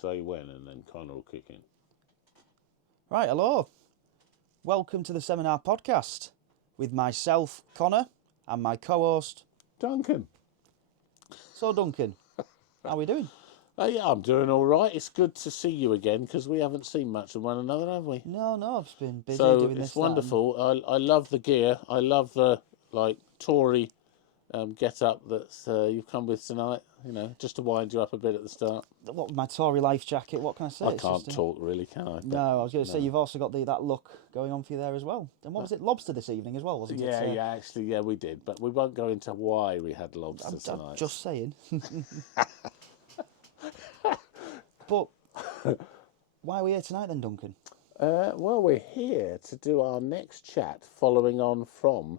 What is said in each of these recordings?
say when, and then Connor will kick in. Right, hello. Welcome to the Seminar Podcast with myself, Connor, and my co-host. Duncan. So, Duncan, how are we doing? Yeah, I'm doing all right. It's good to see you again because we haven't seen much of one another, have we? No, I've been busy So doing it's this, that, and... wonderful. I love the gear. I love the Tory get up that you've come with tonight. You know, just to wind you up a bit at the start. What with my Tory life jacket? What can I say? I can't talk really, can I? No, I was going to say you've also got that look going on for you there as well. And what was it? Lobster this evening as well, wasn't it? Yeah, we did, but we won't go into why we had lobster tonight. I'm just saying. But why are we here tonight then, Duncan? Well, we're here to do our next chat following on from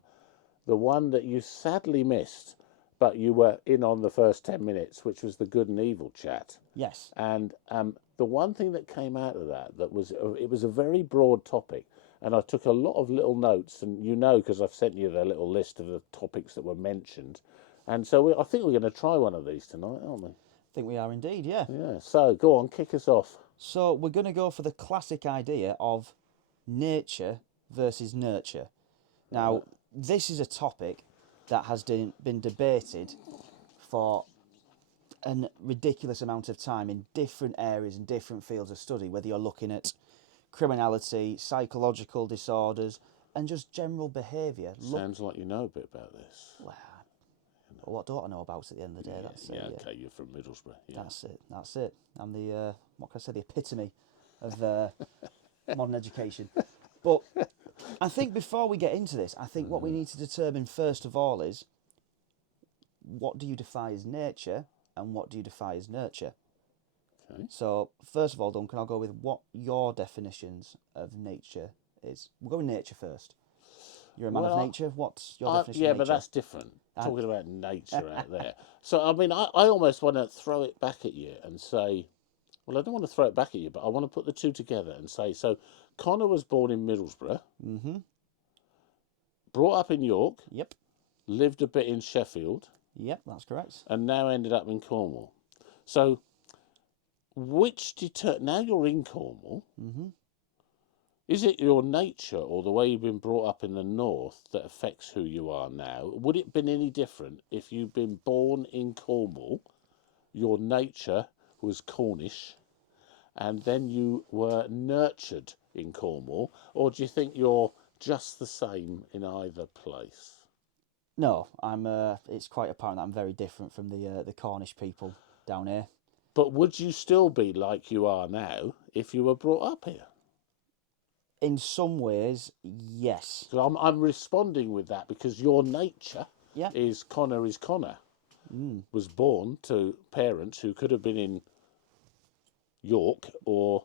the one that you sadly missed, but you were in on the first 10 minutes, which was the good and evil chat. Yes. And the one thing that came out of that was, it was a very broad topic, and I took a lot of little notes, and you know, because I've sent you the little list of the topics that were mentioned. And so I think we're going to try one of these tonight, aren't we? I think we are indeed, yeah. Yeah, so go on, kick us off. So we're going to go for the classic idea of nature versus nurture. Now, this is a topic that has been debated for a ridiculous amount of time in different areas and different fields of study, whether you're looking at criminality, psychological disorders, and just general behaviour. Sounds like you know a bit about this. Well, what don't I know about at the end of the day? Okay, you're from Middlesbrough. Yeah. That's it. I'm the, what can I say, the epitome of modern education. But I think before we get into this, I think what we need to determine first of all is, what do you define as nature and what do you define as nurture? Okay. So, first of all, Duncan, I'll go with what your definitions of nature is. We'll go with nature first. You're a man of nature. What's your definition of nature? Yeah, but that's different. Talking about nature out there. So, I mean, I almost want to throw it back at you and say, well, I don't want to throw it back at you, but I want to put the two together and say, so Connor was born in Middlesbrough, brought up in York, Yep. lived a bit in Sheffield, Yep, that's correct. and now ended up in Cornwall. So, now you're in Cornwall, is it your nature or the way you've been brought up in the north that affects who you are now? Would it have been any different if you'd been born in Cornwall, your nature was Cornish, and then you were nurtured in Cornwall, or do you think you're just the same in either place? No, it's quite apparent that I'm very different from the Cornish people down here. But would you still be like you are now if you were brought up here? In some ways, yes. So I'm responding with that because your nature is Connor. Was born to parents who could have been in York or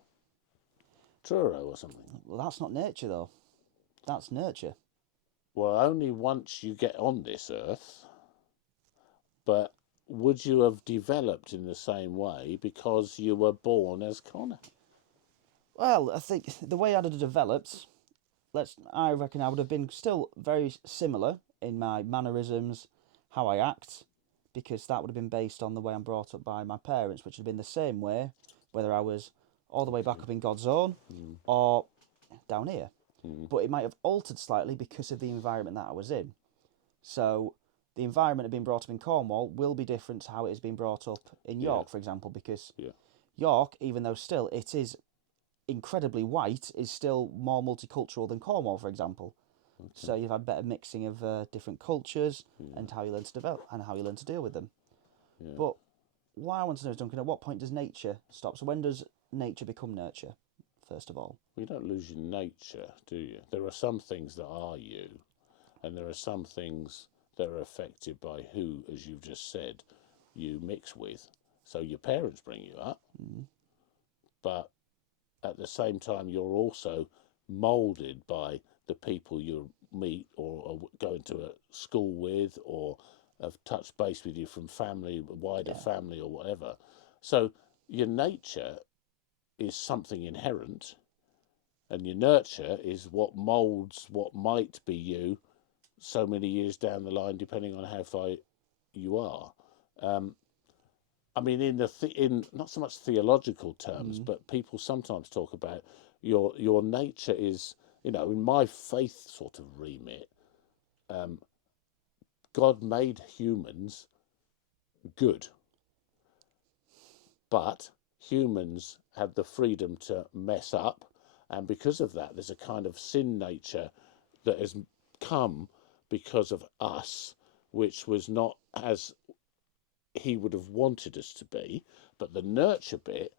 Truro or something. Well, that's not nature, though. That's nurture. Well, only once you get on this earth. But would you have developed in the same way because you were born as Connor? Well, I think the way I'd have developed, I reckon I would have been still very similar in my mannerisms, how I act, because that would have been based on the way I'm brought up by my parents, which would have been the same way, whether I was all the way back up in God's own or down here. But it might have altered slightly because of the environment that I was in. So the environment of being brought up in Cornwall will be different to how it has been brought up in York, for example, because York, even though still it is incredibly white, is still more multicultural than Cornwall, for example. Okay. So you've had better mixing of different cultures and how you learn to develop and how you learn to deal with them. Yeah. But what I want to know is, Duncan, at what point does nature stop? So when does nature become nurture, first of all? Well, you don't lose your nature, do you? There are some things that are you, and there are some things that are affected by who, as you've just said, you mix with. So your parents bring you up, but at the same time, you're also moulded by the people you meet or go into a school with or have touched base with you from family, wider family or whatever. So your nature is something inherent and your nurture is what moulds what might be you so many years down the line, depending on how far you are. I mean, in not so much theological terms, but people sometimes talk about your nature is, in my faith sort of remit, God made humans good, but humans have the freedom to mess up, and because of that, there's a kind of sin nature that has come because of us, which was not as he would have wanted us to be. But the nurture bit,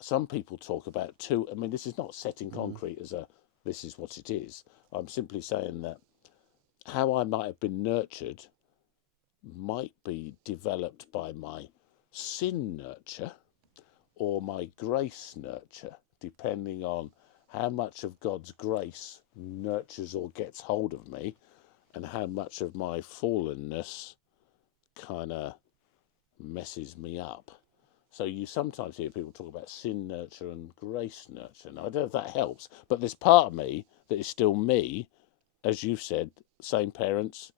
some people talk about too. I mean, this is not set in concrete as a this is what it is. I'm simply saying that how I might have been nurtured might be developed by my sin nurture or my grace nurture, depending on how much of God's grace nurtures or gets hold of me, and how much of my fallenness kind of messes me up. So you sometimes hear people talk about sin nurture and grace nurture. Now, I don't know if that helps, but there's part of me that is still me, as you've said, same parents.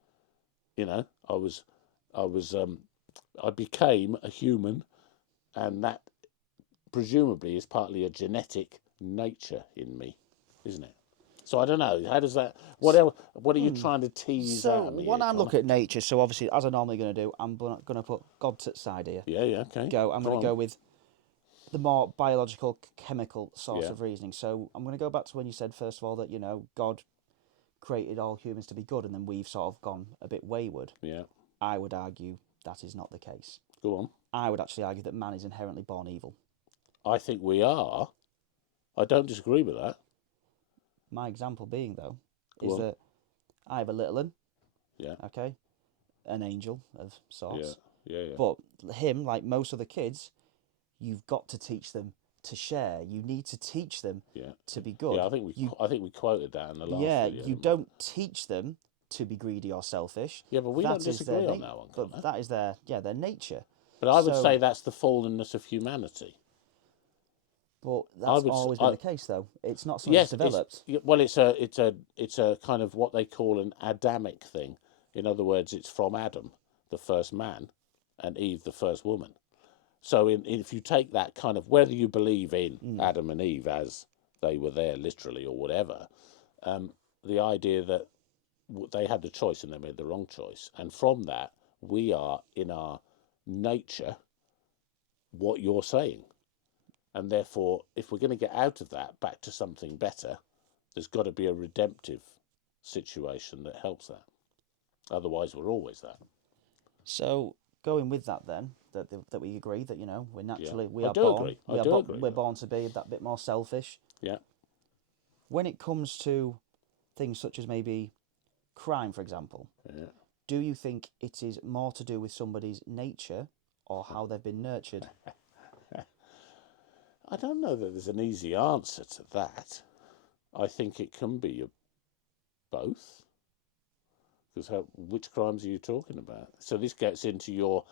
I was, I became a human, and that presumably is partly a genetic nature in me, isn't it? So I don't know. How does that? What else? What are you trying to tease So out of me when here, I'm Connor? looking at nature, so obviously as I'm normally going to do, I'm going to put God to the side here. Yeah, yeah, okay. I'm going to go with the more biological, chemical source Yeah. of reasoning. So I'm going to go back to when you said first of all that God created all humans to be good, and then we've sort of gone a bit wayward. Yeah. I would argue that is not the case. Go on. I would actually argue that man is inherently born evil. I think we are. I don't disagree with that. My example being, though, Go is on. that I have a little one, Yeah. okay, an angel of Yeah. sorts. Yeah. Yeah. But him, like most of the kids, you've got to teach them to share. You need to teach them Yeah. to be good. Yeah. I think we quoted that in the last Yeah, video. you didn't we? don't teach them to be greedy or selfish. Yeah, but we don't That is their disagree on that one, but Connor. that is their nature. But I would So, say that's the fallenness of humanity. but I that's would. always been the case, though. It's not something that's Yes. developed. Well, it's a kind of what they call an Adamic thing. In other words, it's from Adam, the first man, and Eve, the first woman. So if you take that kind of, whether you believe in Adam and Eve as they were there literally or whatever, the idea that they had the choice and they made the wrong choice, and from that we are in our nature what you're saying, and therefore if we're going to get out of that back to something better, there's got to be a redemptive situation that helps that. Otherwise, we're always that. So going with that, then that we agree that we're naturally I do agree. I do agree. we're born to be that bit more selfish. Yeah. When it comes to things such as maybe crime, for example, Yeah. do you think it is more to do with somebody's nature or how they've been nurtured? I don't know that there's an easy answer to that. I think it can be both. Because which crimes are you talking about? So this gets into your.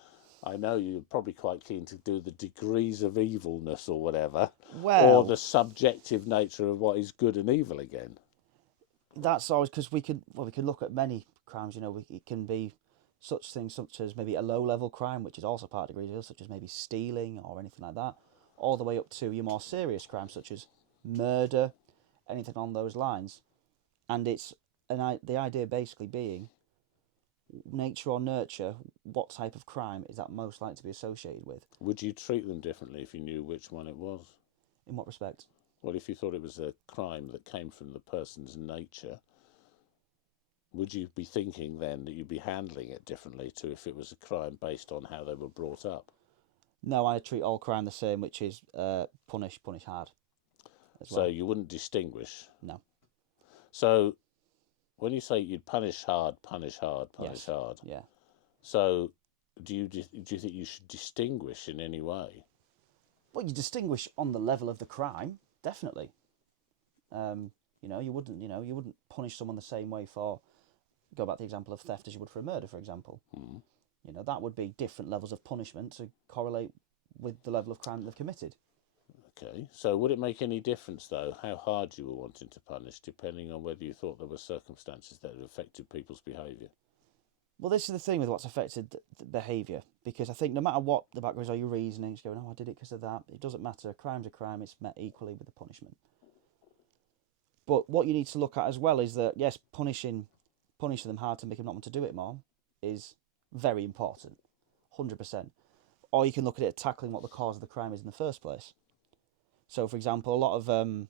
I know you're probably quite keen to do the degrees of evilness or whatever, or Well, the subjective nature of what is good and evil again. that's always because we could look at many crimes. It can be such things such as maybe a low level crime, which is also part of degrees, such as maybe stealing or anything like that, all the way up to your more serious crimes such as murder, anything on those lines. And the idea basically being nature or nurture, what type of crime is that most likely to be associated with? Would you treat them differently if you knew which one it was? In what respect? Well, if you thought it was a crime that came from the person's nature, would you be thinking then that you'd be handling it differently to if it was a crime based on how they were brought up? No, I treat all crime the same, which is punish hard. So you wouldn't distinguish? No. So when you say you'd punish hard, Yes. hard. Yeah. So do you think you should distinguish in any way? Well, you distinguish on the level of the crime, definitely. You wouldn't punish someone the same way for, go back to the example of theft as you would for a murder, for example. That would be different levels of punishment to correlate with the level of crime that they've committed. Okay, so would it make any difference, though, how hard you were wanting to punish, depending on whether you thought there were circumstances that had affected people's behaviour? Well, this is the thing with what's affected the behaviour, because I think no matter what the background is or your reasoning, it's going, oh, I did it because of that. It doesn't matter. A crime's a crime. It's met equally with the punishment. But what you need to look at as well is that, yes, punishing them hard to make them not want to do it more is very important, 100%. Or you can look at it tackling what the cause of the crime is in the first place. So, for example, a lot of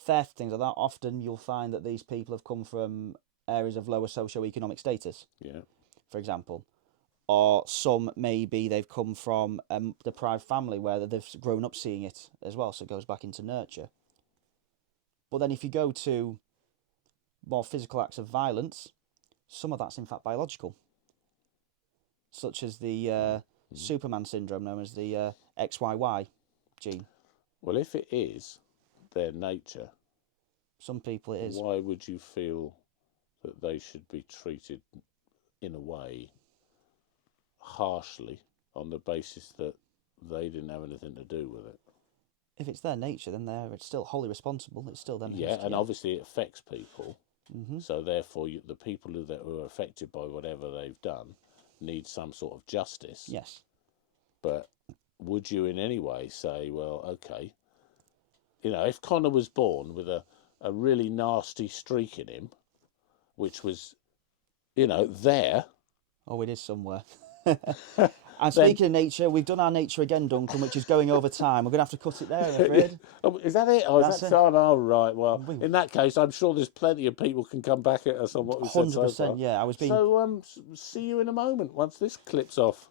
theft, things like that, often you'll find that these people have come from areas of lower socio-economic status, Yeah. for example. Or some, maybe they've come from a deprived family where they've grown up seeing it as well, so it goes back into nurture. But then if you go to more physical acts of violence, some of that's in fact biological, such as the Superman syndrome, known as the XYY gene. Well, if it is their nature, Some people it is. why would you feel that they should be treated in a way harshly on the basis that they didn't have anything to do with it? If it's their nature, then they're still wholly responsible. It's still them. Yeah, and obviously it affects people. Mm-hmm. So therefore, the people who are affected by whatever they've done need some sort of justice. Yes. But would you in any way say, well, okay, if Connor was born with a really nasty streak in him, which was, there. Oh, it is somewhere. And speaking of nature, we've done our nature again, Duncan, which is going over time. We're going to have to cut it there, I'm afraid. Oh, is that it? Oh, That's is that it. so? Oh, right. Well, in that case, I'm sure there's plenty of people can come back at us on what we said so far. 100%, yeah. I was being... So, see you in a moment once this clips off.